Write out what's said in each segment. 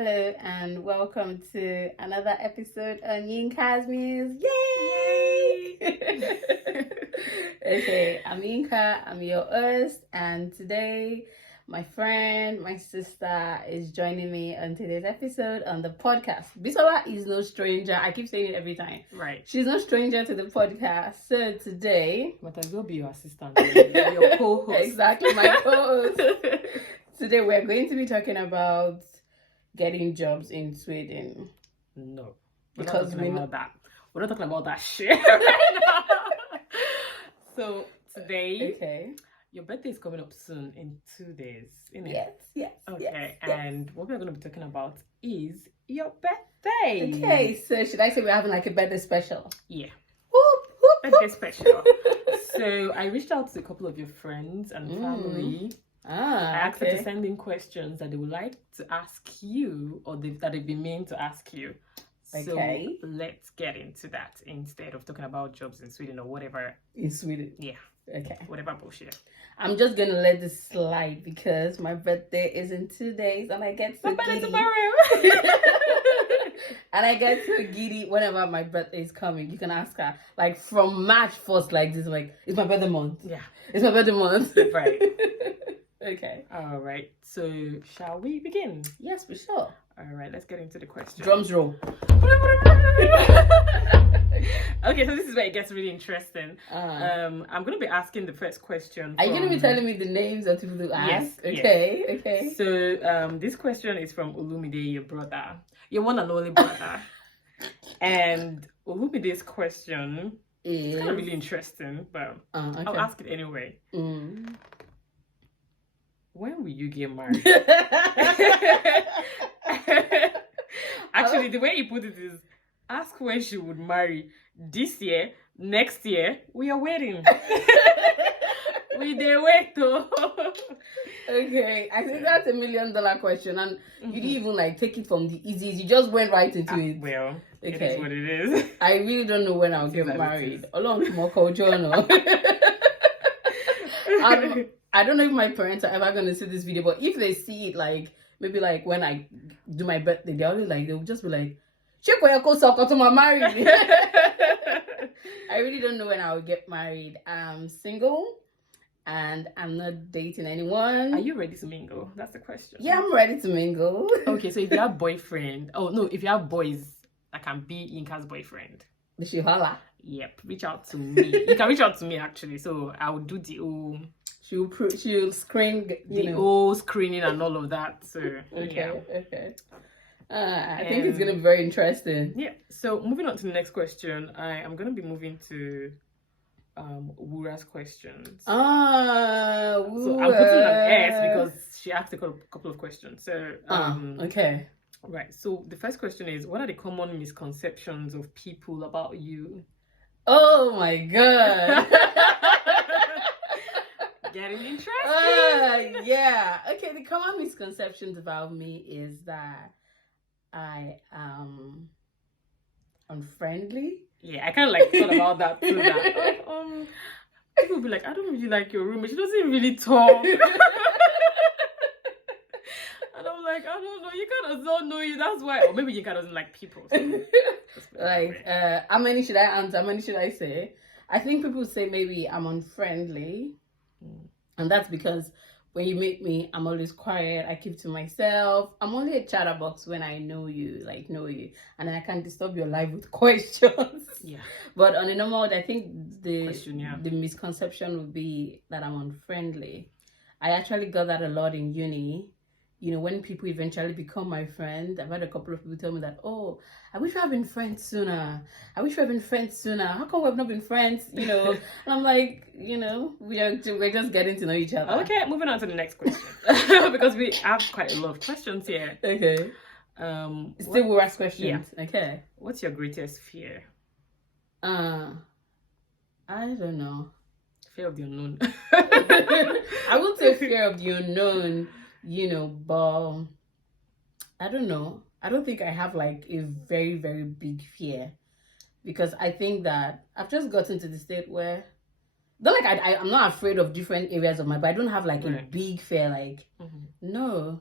Hello and welcome to another episode on Yinka's Muse. Yay! Okay, I'm Yinka, I'm your host, and today my friend, my sister is joining me on today's episode on the podcast. Bisola is no stranger. I keep saying it every time. Right. She's no stranger to the podcast. So today... But I will be your assistant, your co-host. Exactly, my co-host. Today we're going to be talking about getting jobs in Sweden. No. Because we're not talking about that shit right now. So today, Okay. your birthday is coming up soon in 2 days, isn't it? Yes. Okay, yes. and what we're going to be talking about is your birthday. Okay, so should I say we're having like a birthday special? Yeah, Whoop, whoop, birthday special. So I reached out to a couple of your friends and family. I asked them to send in questions that they would like to ask you or that they've been meaning to ask you. Okay. So let's get into that instead of talking about jobs in Sweden or whatever. In Sweden? Yeah. Okay. Whatever bullshit. I'm just going to let this slide because my birthday is in 2 days and I get so giddy. And I get so giddy whenever my birthday is coming. You can ask her. Like from March 1st like this, like, it's my birthday month. Yeah. It's my birthday month. Right. Okay. All right. So shall we begin? Yes, for sure. All right. Let's get into the question. Drums roll. Okay, so this is where it gets really interesting. I'm going to be asking the first question. Are you going to be telling me the names of people who ask? Yes. Okay. Yes. Okay. So this question is from Olumide, your brother, your one and only brother. And Olumide's question is kind of really interesting, but okay. I'll ask it anyway. When will you get married? Actually, the way you put it is, ask when she would marry. This year, next year, we are waiting. We dare wait though. Okay, I think that's $1 million question, and you didn't even like take it from the easy. You just went right into it. Well, okay. It is what it is. I really don't know when I'll get married. Along more culture, no. I don't know if my parents are ever gonna see this video, but if they see it, like maybe like when I do my birthday, they'll just be like, "Check where you to my married." I really don't know when I'll get married. I'm single and I'm not dating anyone. Are you ready to mingle? That's the question. Yeah, I'm ready to mingle. Okay, so if you have boyfriend, if you have boys that can be Yinka's boyfriend, Did she holla? Yep, reach out to me. You can reach out to me actually. So I will do the whole. She'll screen the whole screening and all of that. So okay. I think it's gonna be very interesting. Yeah. So moving on to the next question, I am gonna be moving to Wura's questions. So I'm putting an S because she asked a couple of questions. So okay. Right. So the first question is, what are the common misconceptions of people about you? Oh my god. Getting interesting. Yeah. Okay, the common misconceptions about me is that I am unfriendly. Yeah, I kind of like thought about that too. That people will be like, I don't really like your roommate. She doesn't really talk. And I'm like, I don't know. Yinka does not know you. That's why. Or maybe Yinka doesn't like people. So like, how many should I answer? How many should I say? I think people say maybe I'm unfriendly. And that's because when you meet me, I'm always quiet. I keep to myself. I'm only a chatterbox when I know you. And then I can't disturb your life with questions. Yeah. But on a normal, I think the misconception would be that I'm unfriendly. I actually got that a lot in uni. You know, when people eventually become my friend, I've had a couple of people tell me that, oh, I wish we had been friends sooner. How come we've not been friends? You know, and I'm like, we're just getting to know each other. Okay, moving on to the next question. Because we have quite a lot of questions here. Okay. Still we'll ask questions. Yeah. Okay. What's your greatest fear? I don't know. Fear of the unknown. I would say fear of the unknown. But I don't know. I don't think I have like a very, very big fear because I think that I've just gotten to the state where I'm not afraid of different areas of my body. I don't have like a big fear. No.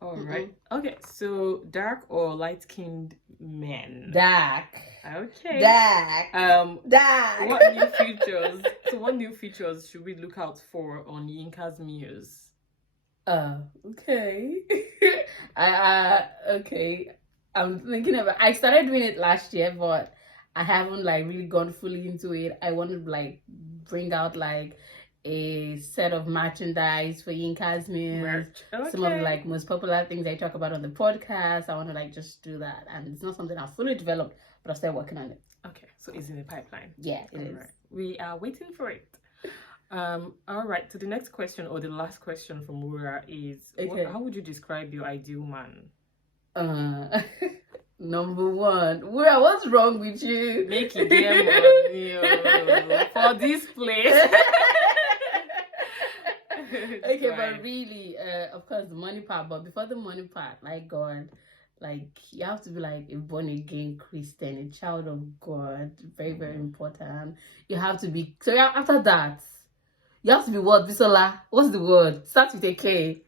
All right. Okay, so dark or light-skinned men? Dark. Okay. Dark. Dark. What new features should we look out for on Yinka's Muse? Okay. Okay. I'm thinking about. I started doing it last year, but I haven't like really gone fully into it. I want to like bring out like a set of merchandise for Yinka's Muse. Okay. Some of the like most popular things I talk about on the podcast. I want to like just do that, and it's not something I've fully developed, but I'm still working on it. Okay, so it's in the pipeline. Yeah, it is. Right. We are waiting for it. All right. So the next question, or the last question from Wura is: how would you describe your ideal man? Number one, Wura, what's wrong with you? Make it get money for this place. Okay, but really, of course, the money part. But before the money part, like God, like you have to be like a born again Christian, a child of God. Very, very important. You have to be. So after that, you have to be what? Bisola. What's the word? Starts with a K.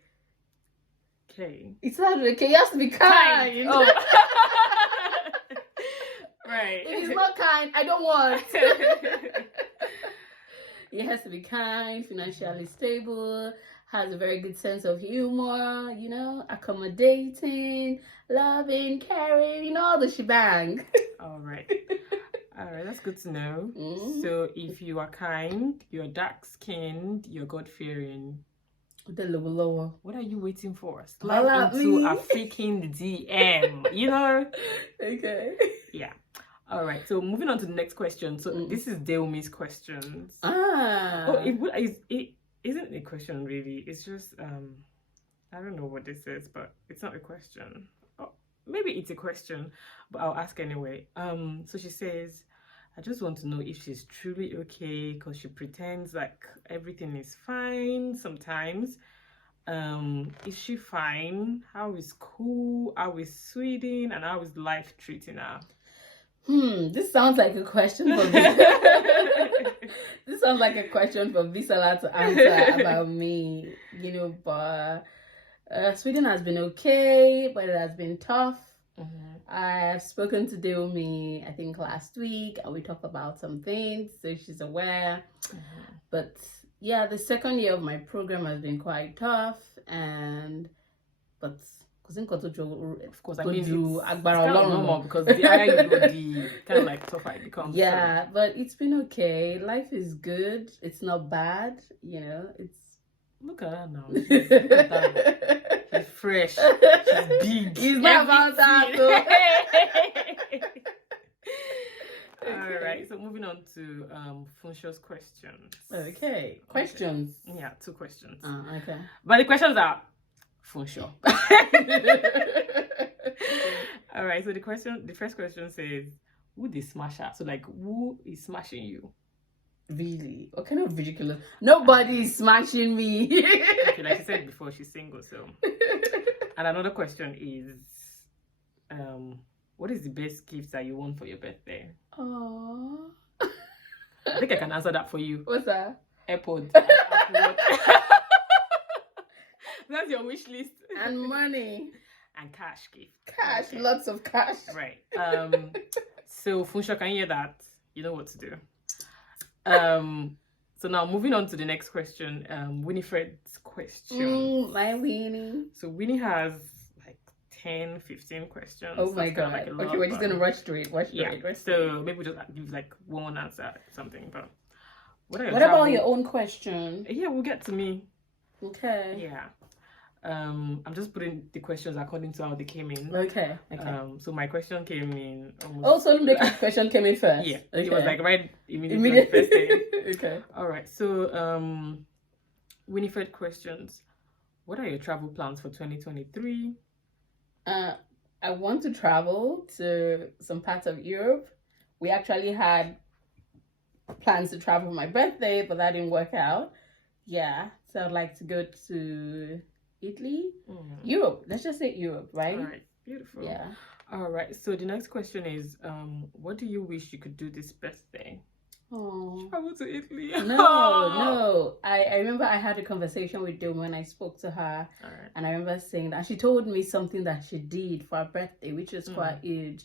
K. It starts with a K. You have to be kind. Oh. Right. If it's not kind, I don't want. It has to be kind, financially stable, has a very good sense of humor, you know, accommodating, loving, caring, you know, all the shebang. All right, that's good to know. So if you are kind, you're dark-skinned, you're God-fearing, the lower. What are you waiting for? Slide into a freaking DM, you know? Okay. Yeah. All right, so moving on to the next question. So this is Deomi's questions. It isn't a question really. It's just I don't know what this is, but it's not a question. Oh, maybe it's a question, but I'll ask anyway. So she says, I just want to know if she's truly okay because she pretends like everything is fine sometimes. Is she fine? How is school? How is Sweden? And how is life treating her? This sounds like a question for This sounds like a question for Bisola to answer about me, you know, but Sweden has been okay, but it has been tough. I have spoken to Deomi, I think last week, and we talked about some things, so she's aware. But yeah, the second year of my program has been quite tough, but of course, I mean, it's kind of normal because the higher you go, the kind of like tougher it becomes. Yeah, but it's been okay. Life is good. It's not bad. You know, it's. Look at her now. She's fresh. She's big. It's not about that, though. All right. So moving on to Funsho's questions. Okay. Questions. Yeah, 2 questions. Okay. But the questions are Funsho. All right. So the first question says, "Who the smasher?" So like, who is smashing you? Really? What kind of ridiculous? Nobody is smashing me. Okay, like she said before, she's single. So, and another question is, what is the best gift that you want for your birthday? Aww. I think I can answer that for you. What's that? AirPods. That's your wish list. And money. And cash gift. Cash, okay. Lots of cash. Right. So Funsho, can you hear that? You know what to do. So now moving on to the next question, Winifred's question. My Winnie. So Winnie has like 10-15 questions. Oh my god. Like okay, we're just gonna rush through it. So maybe we'll just give like one answer something. But what about your own question? Yeah, we'll get to me. Okay. Yeah. I'm just putting the questions according to how they came in. Okay. So my question came in so the question came in first. Yeah. Okay. It was like right immediately. First day. Okay. All right. So Winifred questions, what are your travel plans for 2023? I want to travel to some parts of Europe. We actually had plans to travel for my birthday, but that didn't work out. Yeah. So I'd like to go to Italy, Europe. Let's just say Europe, right? All right, beautiful. Yeah. All right. So the next question is, what do you wish you could do this birthday? Oh. Travel to Italy. No. I remember I had a conversation with them when I spoke to her. Right. And I remember saying that she told me something that she did for her birthday, which was quite huge.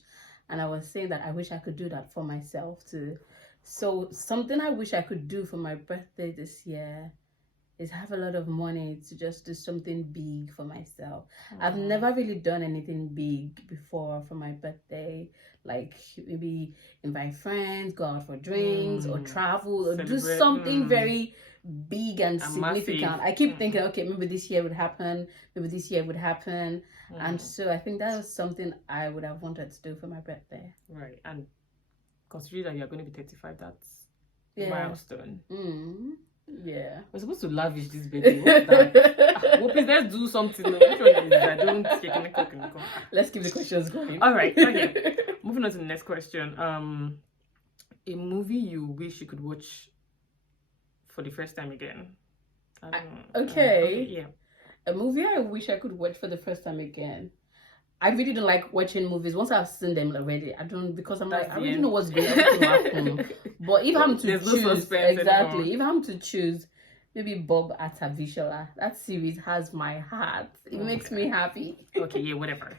And I was saying that I wish I could do that for myself too. So something I wish I could do for my birthday this year is have a lot of money to just do something big for myself. I've never really done anything big before for my birthday, like maybe invite friends, go out for drinks, or travel, or do something very big and significant. Massive. I keep thinking, okay, maybe this year would happen, and so I think that was something I would have wanted to do for my birthday. Right, and considering that you're going to be 35, that's a milestone. Yeah, we're supposed to lavish this baby. What's that? Well, please, let's do something. Which one is I don't Let's keep the questions going. All right. Okay. Moving on to the next question. A movie you wish you could watch for the first time again. Okay. Yeah. A movie I wish I could watch for the first time again. I really don't like watching movies. Once I've seen them already, I don't, because I'm like, I really know what's going to happen. But if I'm to choose, if I'm to choose, maybe Bob Atavishola. That series has my heart. It makes me happy. Okay, yeah, whatever.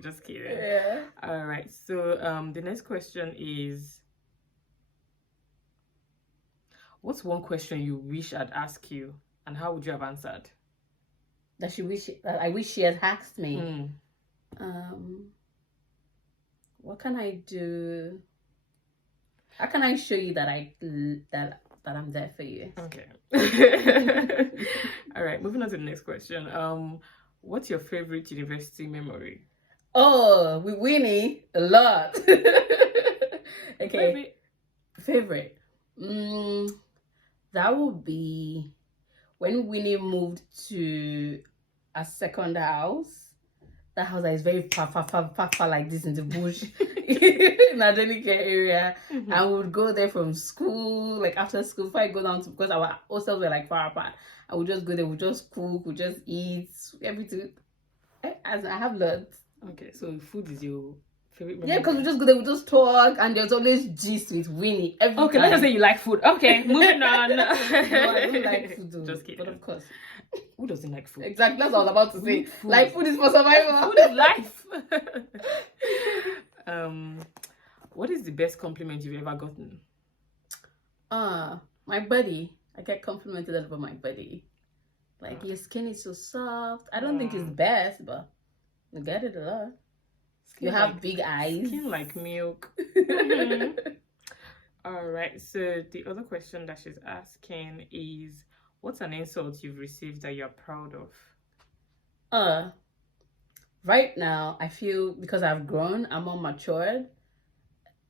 Just kidding. Yeah. All right. So the next question is, what's one question you wish I'd ask you, and how would you have answered? That I wish she had asked me. What can I do? How can I show you that I'm there for you? Okay. All right. Moving on to the next question. What's your favorite university memory? Oh, with Winnie, a lot. Okay. Favorite. That would be when Winnie moved to a second house. That house that is very far like this in the bush in Adenike area. And we would go there from school, like after school, before I go down to, because our hostels were like far apart. I would just go there, we just cook, we just eat, everything. As I have learned. Okay, so food is your favorite memory? Yeah, because we just go there, we just talk, and there's always gist with Winnie. Okay, let's just say you like food. Okay, moving on. No, I don't like food though. Just kidding. But of course. Who doesn't like food? Exactly, that's what I was about to say. Food. Like, food is for survival. Food is life. What is the best compliment you've ever gotten? My buddy. I get complimented about my buddy. Like, your skin is so soft. I don't think it's best, but you get it a lot. Skin, you have big eyes. Skin like milk. All right. So the other question that she's asking is, what's an insult you've received that you're proud of? Right now, I feel because I've grown, I'm more matured.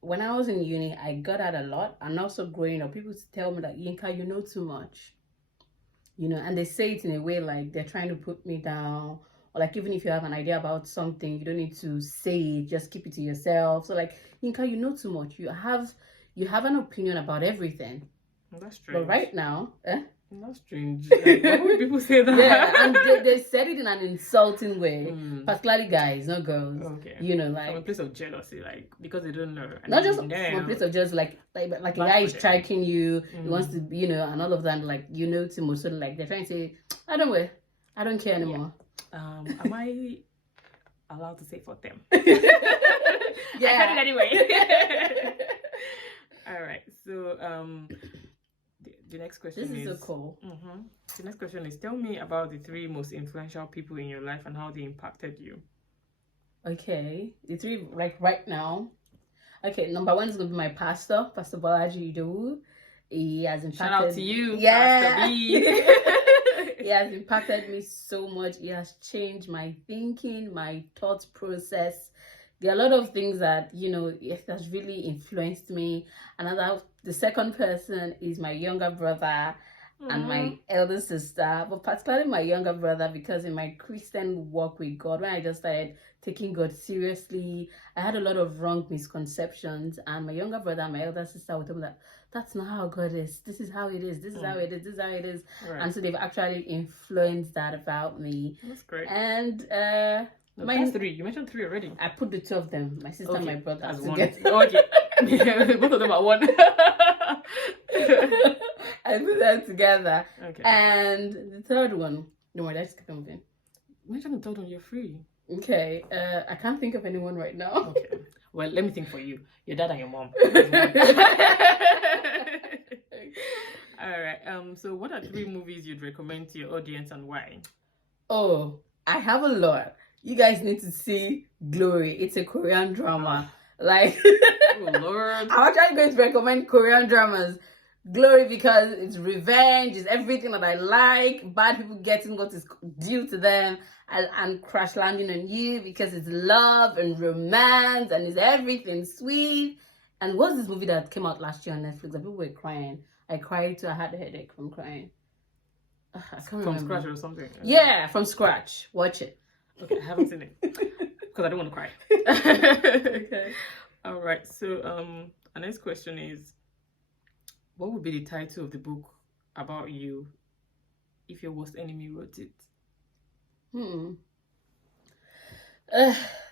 When I was in uni, I got that a lot. And also growing up, people tell me that, Yinka, you know too much. You know, and they say it in a way like they're trying to put me down. Or like, even if you have an idea about something, you don't need to say it, just keep it to yourself. So like, Yinka, you know too much. You have an opinion about everything. That's true. But right now, That's strange. Why would people say that? Yeah, and they said it in an insulting way, particularly guys, not girls. Okay. You know, like from a place of jealousy, like because they don't know. Not just from a place of jealousy, like a guy is striking you, he wants to, you know, and all of that. Like, you know, too much. So like they're trying to say, I don't care anymore. Yeah. Am I allowed to say for them? Yeah. I said it anyway. All right. So the next question is... This is so cool. The next question is, tell me about the 3 most influential people in your life and how they impacted you. Okay. The 3, like, right now. Okay, number 1 is going to be my pastor, Pastor Bolaji Idowu. He has impacted... Shout out to you, yeah. Pastor B. He has impacted me so much. He has changed my thinking, my thought process. There are a lot of things that, you know, it has really influenced me. The second person is my younger brother and my elder sister, but particularly my younger brother, because in my Christian walk with God, when I just started taking God seriously, I had a lot of wrong misconceptions, and my younger brother and my elder sister would tell me that that's not how God is. This is how it is. This is how it is. This is how it is. Right. And so they've actually influenced that about me. That's great. And that's 3. You mentioned 3 already. I put the 2 of them, my sister and my brother, as together. one. Okay. mean, both of them are one. I put that together. Okay. And the third one. No, let's keep moving. Mention the third one. You're free. Okay. I can't think of anyone right now. Okay. Well, let me think for you. Your dad and your mom. All right. So what are 3 movies you'd recommend to your audience and why? Oh, I have a lot. You guys need to see Glory. It's a Korean drama. Like, oh Lord. I'm actually going to recommend Korean dramas. Glory because it's revenge, it's everything that I like. Bad people getting what is due to them, and crash landing on you because it's love and romance and it's everything sweet. And what's this movie that came out last year on Netflix that people were crying? I cried too. I had a headache from crying. I can't From remember. Scratch or something? Yeah, From Scratch. Watch it. Okay, I haven't seen it because I don't want to cry. Okay. All right. So our next question is, what would be the title of the book about you if your worst enemy wrote it?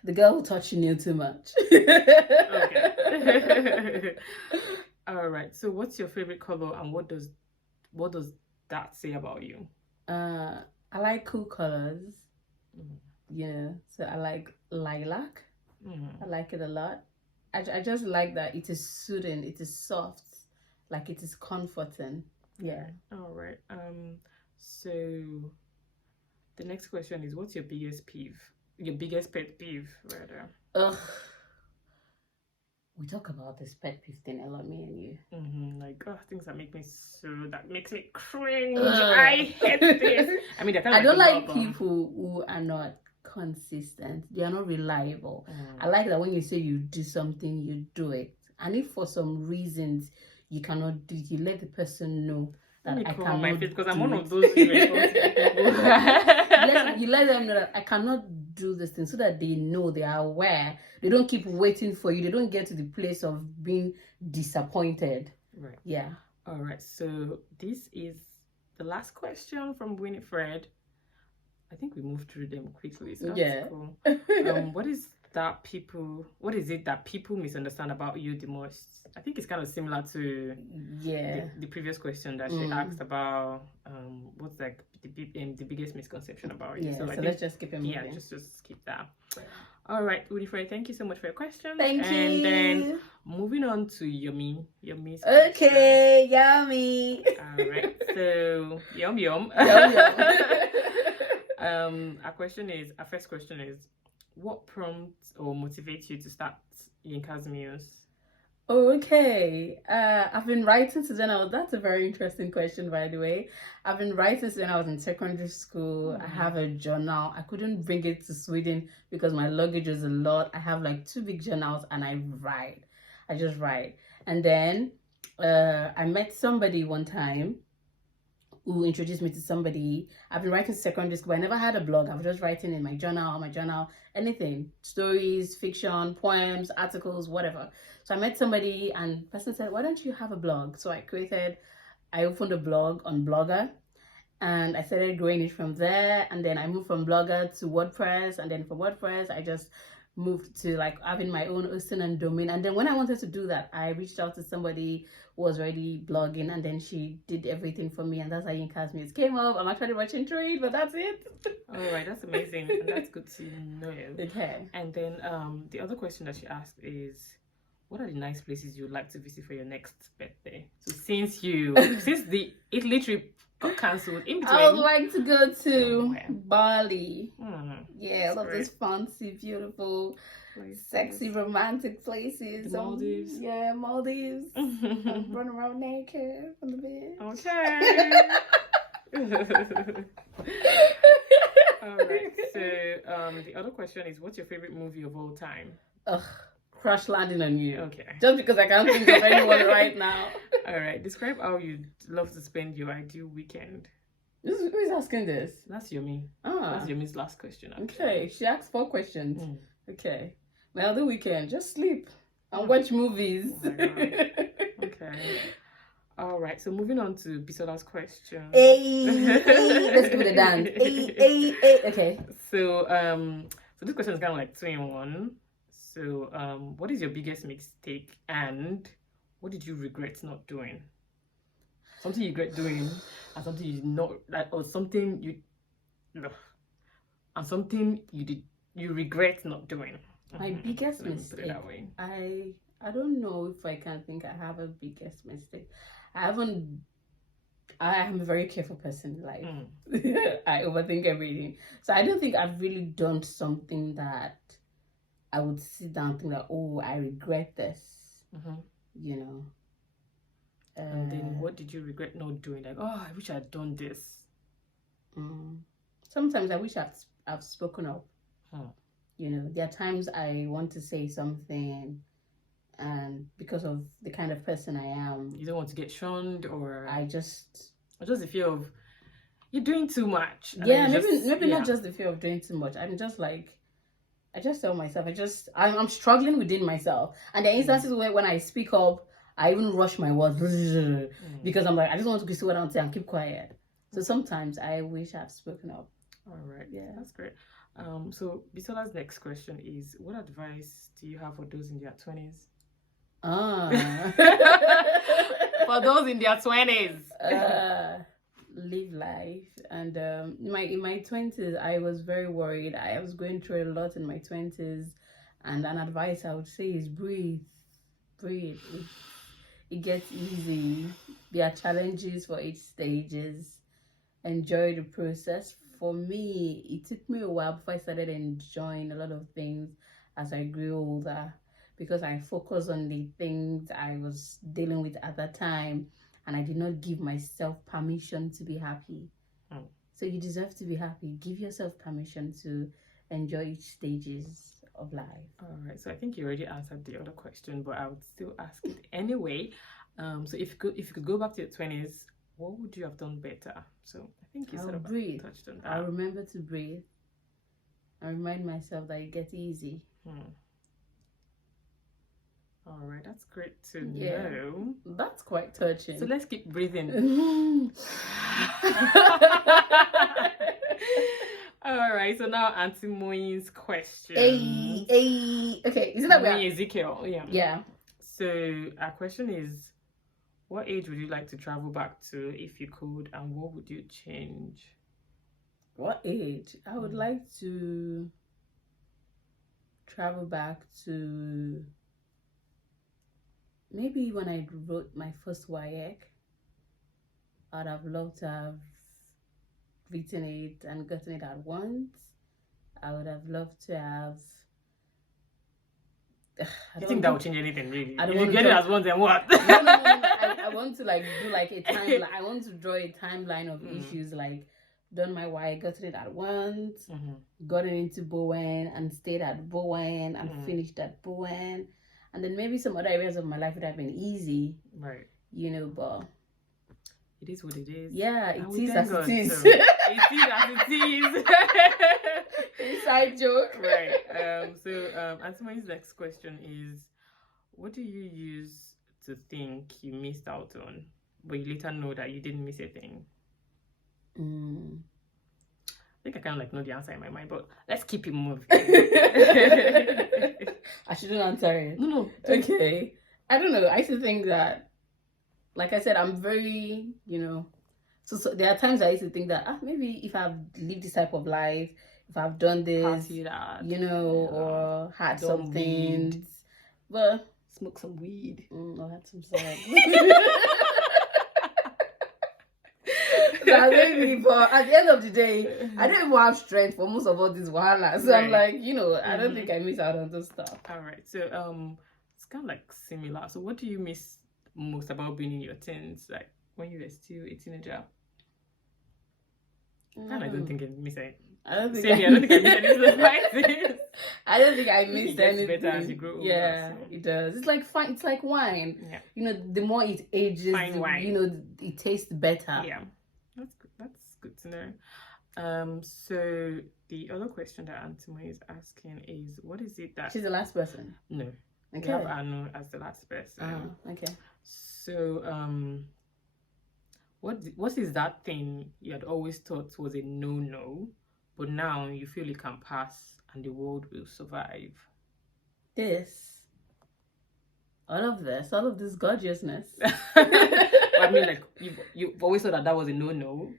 The girl who taught you knew too much. Okay. All right. So what's your favorite color and what does that say about you? I like cool colors. Yeah. So I like lilac. I like it a lot. I just like that it is soothing, it is soft, like it is comforting. Yeah. All right. So the next question is, what's your biggest peeve? Your biggest pet peeve, rather. We talk about this pet peeve thing a lot, me and you. Like, things that makes me cringe. I hate this. I mean, I don't like people who are not consistent. They are not reliable. I like that when you say you do something, you do it. And if for some reasons you cannot do it, you let the person know that I cannot my face because I'm one of those irresponsible people. You let them know that I cannot do this thing so that they know, they are aware. They don't keep waiting for you. They don't get to the place of being disappointed. Right. Yeah. All right. So this is the last question from Winifred. I think we moved through them quickly. So that's cool. What is it that people misunderstand about you the most? I think it's kind of similar to the previous question that she asked about what's like the biggest misconception about you. Yeah, so let's just keep it moving. Yeah, just keep that. All right, Winifred, thank you so much for your question. Thank you. And then moving on to Yummy. Okay, Yummy. All right, so yum. Our first question is, what prompts or motivates you to start Yinka's Muse? Okay. I've been writing since that's a very interesting question, by the way. I've been writing since I was in secondary school. I have a journal. I couldn't bring it to Sweden because my luggage was a lot. I have like 2 big journals and I just write. And then I met somebody one time who introduced me to somebody. I've been writing secondary school. I never had a blog. I was just writing in my journal, anything, stories, fiction, poems, articles, whatever. So I met somebody and the person said, why don't you have a blog? So I opened a blog on Blogger and I started growing it from there. And then I moved from Blogger to WordPress. And then from WordPress, I just moved to like having my own hosting and domain. And then when I wanted to do that, I reached out to somebody who was already blogging and then she did everything for me. And that's how Yinka's Muse came up. I'm actually watching through it, but that's it. All right, that's amazing. And that's good to know. Okay. And then the other question that she asked is, what are the nice places you'd like to visit for your next birthday? So since it literally got cancelled in between, I would like to go to Bali. Yeah, I love those fancy, beautiful, sexy, romantic places. The Maldives. Yeah, Maldives. Run around naked on the bed. Okay. All right. So the other question is, what's your favorite movie of all time? Crash Landing on You. Okay. Just because I can't think of anyone right now. All right. Describe how you'd love to spend your ideal weekend. Who is asking this? That's Yumi. That's Yumi's last question. Actually. Okay. She asked 4 questions. Okay. My other weekend, just sleep and watch movies. Oh my God. Okay. All right. So moving on to Bisola's question. Hey, let's give it a dance. Hey. Okay. So this question is kind of like 2 in 1. So, what is your biggest mistake and what did you regret not doing? Something you regret doing and something you not like, or something you and something you regret not doing. My biggest mistake. That way. I don't know if I can think I have a biggest mistake. I am a very careful person in life. I overthink everything. So I don't think I've really done something that I would sit down and think that, oh, I regret this. You know. And then what did you regret not doing? Like, oh, I wish I'd done this. Sometimes I wish I've spoken up. You know, there are times I want to say something, and because of the kind of person I am, you don't want to get shunned, or just the fear of you're doing too much. Yeah, maybe not just the fear of doing too much. I'm just like, I just tell myself, I'm struggling within myself, and there are instances where when I speak up, I even rush my words because I'm like, I just want to see what I'm saying and keep quiet. So sometimes I wish I've spoken up. All right, yeah, that's great. So Bisola's next question is, what advice do you have for those in their 20s? For those in their 20s. Live life. And in my 20s, I was very worried. I was going through a lot in my 20s, and an advice I would say is breathe. It gets easy. There are challenges for each stages. Enjoy the process. For me, it took me a while before I started enjoying a lot of things as I grew older, because I focused on the things I was dealing with at that time, and I did not give myself permission to be happy. So you deserve to be happy. Give yourself permission to enjoy each stages of life. All right. So I think you already answered the other question, but I would still ask it anyway. So if you could go back to your 20s, what would you have done better? So I think you sort of touched on that. I'll remember to breathe. I remind myself that it gets easy. All right, that's great to know. That's quite touching. So let's keep breathing. All right, so now Auntie Moyin's question. Okay, isn't that Moyin Ezekiel? Yeah. So our question is, what age would you like to travel back to if you could, and what would you change? What age? I would like to travel back to maybe when I wrote my first WAEC. I'd have loved to have written it and gotten it at once. I would have loved to have. You think that would change anything, really? If you get it as once, then what? No. I want to do a timeline. I want to draw a timeline of issues, like done my WAEC, gotten it at once, gotten into Bowen and stayed at Bowen and finished at Bowen. And then maybe some other areas of my life would have been easy. Right. But it is what it is. Yeah, it is as it is. So it is as it is. Inside joke. Right. So Auntie Moyin's next question is, what do you use to think you missed out on, but you later know that you didn't miss a thing? I think I kind of know the answer in my mind, but let's keep it moving. I shouldn't answer it. No. Okay. I don't know. I used to think that, like I said, I'm very, so there are times I used to think that maybe if I've lived this type of life, if I've done this, or had something, but smoke some weed. Or had some sex. Maybe, but at the end of the day, I don't even have strength for most of all this wahala. So I'm like, I don't think I miss out on those stuff. All right. So it's kind of like similar. So what do you miss most about being in your teens, like when you were still a teenager? I don't think I miss it. I don't think I miss anything. I don't think I missed anything. It gets better as you grow older. Yeah, so. It does. It's like fine. It's like wine. Yeah. The more it ages, it tastes better. Yeah. That's good to know. So the other question that Auntie Moyin is asking is, what is it that she's the last person? No. Okay. We have Anu as the last person. Okay. So what is that thing you had always thought was a no, but now you feel it can pass and the world will survive? all of this gorgeousness. I mean, like, you've always thought that was a no.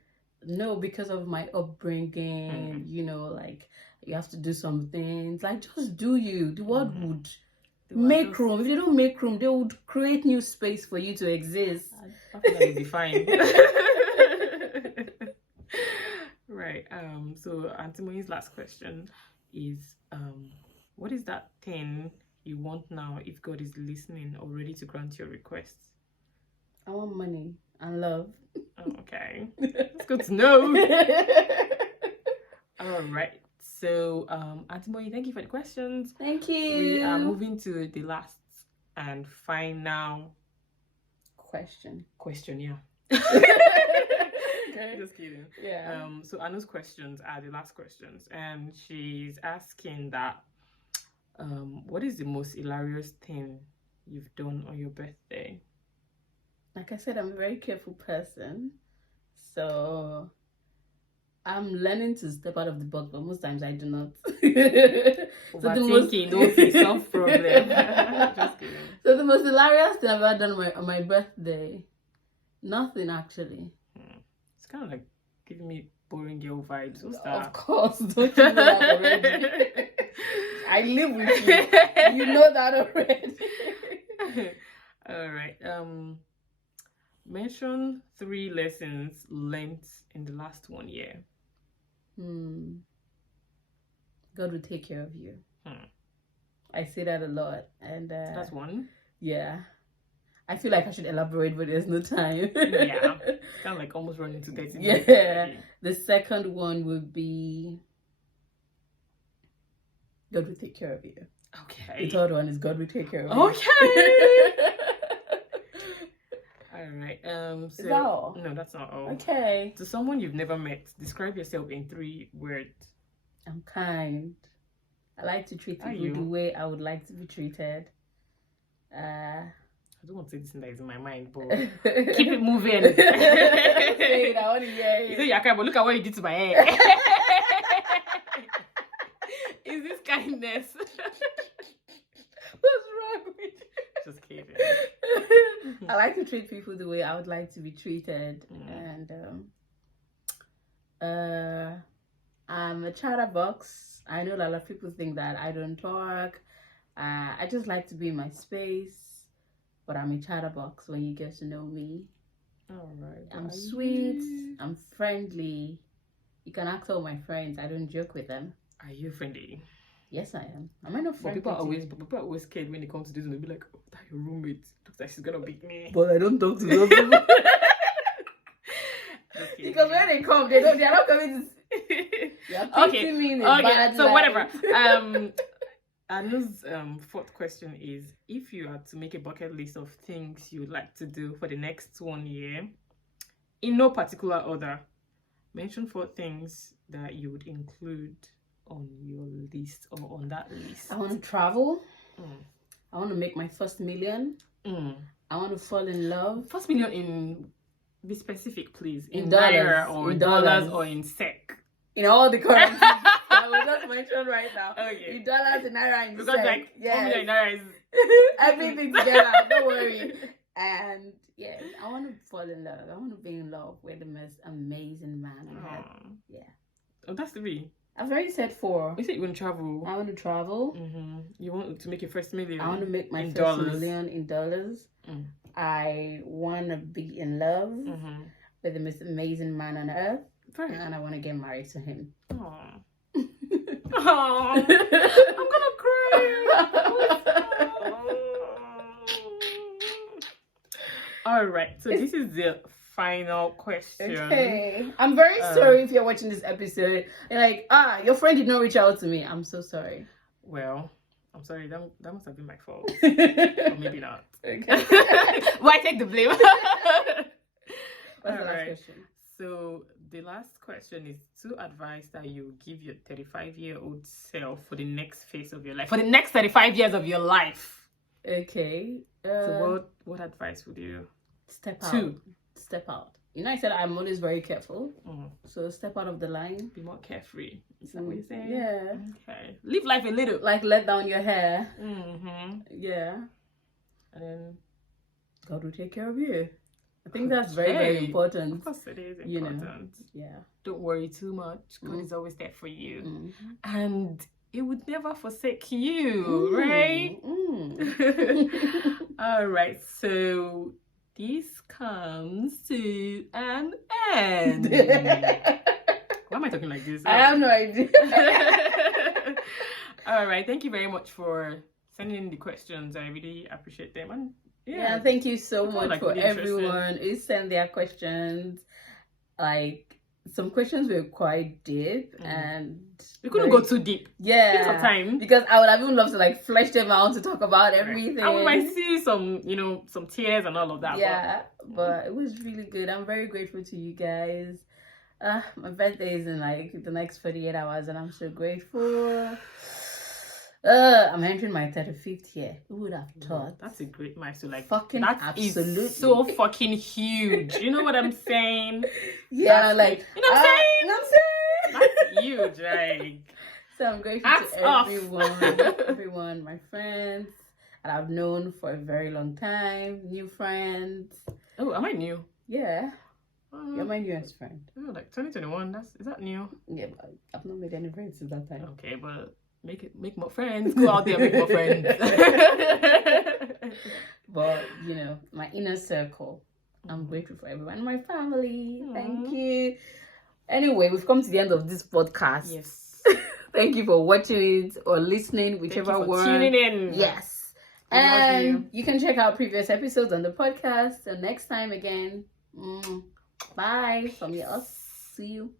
No, because of my upbringing, you know, like, you have to do some things. Like, just do you. The world would make room. If they don't make room, they would create new space for you to exist. I think that would be fine. Right. So Auntie Moyi's last question is, what is that thing you want now if God is listening or ready to grant your requests? I want money and love. Oh, okay. That's good to know. All right. So, Auntie Moyi, thank you for the questions. Thank you. We are moving to the last and final question, yeah. Just kidding. Yeah. So Anu's questions are the last questions, and she's asking that, what is the most hilarious thing you've done on your birthday? Like I said, I'm a very careful person, so I'm learning to step out of the box, but most times I do not. Overthinking, don't be solve problem. Just kidding. So the most hilarious thing I've ever done on my birthday, nothing actually. It's kind of like giving me boring girl vibes. Of course, don't you know that already? I live with you. You know that already. All right. Mention 3 lessons learned in the last 1 year. God will take care of you. I say that a lot, and that's one. Yeah, I feel like I should elaborate, but there's no time. Yeah, kind of like almost running to 30 minutes. Yeah, the second one would be God will take care of you. Okay. The third one is God will take care of you. Okay. All right. So, is that all? No, that's not all. Okay. To someone you've never met, describe yourself in 3 words. I'm kind. I like to treat people the way I would like to be treated. I don't want to say this thing that is in my mind, but keep it moving. Say it, I want to hear it. You say you're kind, but look at what you did to my hair. Is this kindness? What's wrong with you? Just kidding. I like to treat people the way I would like to be treated, and I'm a chatterbox. I know a lot of people think that I don't talk. I just like to be in my space, but I'm a chatterbox when you get to know me. All right. I'm sweet. I'm friendly. You can ask all my friends. I don't joke with them. Are you friendly? Yes, I am. Am I not friendly? People are always scared when it comes to this, and they'll be like, "Oh, that your roommate looks like she's gonna beat me." But I don't talk to those people. Because when they come, they are not coming to. Okay. So whatever. Anu's 4th question is: if you had to make a bucket list of things you would like to do for the next 1 year, in no particular order, mention 4 things that you would include on your list or on that list. I want to travel. I want to make my first million. I want to fall in love. First million in, be specific, please. In dollars, or in dollars, or in SEK. In all the currencies. I will not mention right now. Okay. In dollars, in naira, in because like 1 million naira is everything together. Don't worry. And yes, I want to fall in love. I want to be in love with the most amazing man on earth. Yeah. Oh, that's 3. I've already said 4. You said you want to travel. I want to travel. You want to make your first million. I want to make my first million in dollars. I want to be in love with the most amazing man on earth. And I want to get married to him. Aww. I'm gonna cry. All right. So this is the final question. Okay. I'm very sorry if you're watching this episode. You're like, your friend did not reach out to me. I'm so sorry. Well, I'm sorry. That must have been my fault. Or maybe not. Okay. Why take the blame? What's the last question? So the last question is 2 advice that you give your 35-year-old self for the next phase of your life, for the next 35 years of your life. Okay. So what advice would you? Step out. 2. Step out. you know, I said I'm always very careful. So step out of the line. Be more carefree. Is that what you're saying? Yeah. Okay. Live life a little. Like let down your hair. Yeah. And then God will take care of you. I think that's very, very important. Of course it is important. You know? Yeah. Don't worry too much. God is always there for you. And it would never forsake you, right? All right. So this comes to an end. Why am I talking like this? I have no idea. All right. Thank you very much for sending in the questions. I really appreciate them. And yeah, thank you so much for everyone who sent their questions. Like, some questions were quite deep and we couldn't go too deep. Yeah, time because I would have even loved to like flesh them out to talk about everything. I might see some, you know, some tears and all of that. Yeah, but it was really good. I'm very grateful to you guys. My birthday is in like the next 48 hours, and I'm so grateful. I'm entering my 35th year. Who would have thought? That's a great milestone. Like, fucking absolutely. So fucking huge. You know what I'm saying? Yeah, like, you know what I'm saying? You know what I'm saying? That's huge, like. So I'm grateful to everyone, my friends that I've known for a very long time, new friends. Oh, am I new? Yeah. You're my newest friend. Oh, like 2021. Is that new? Yeah, but I've not made any friends since that time. Okay, but make more friends. Go out there, make more friends. But you know, my inner circle. I'm grateful for everyone, my family. Thank you. Anyway, we've come to the end of this podcast. Yes. Thank you for watching it or listening, whichever one. Tuning in. Yes. And you can check out previous episodes on the podcast. Till next time again. Bye from us. See you.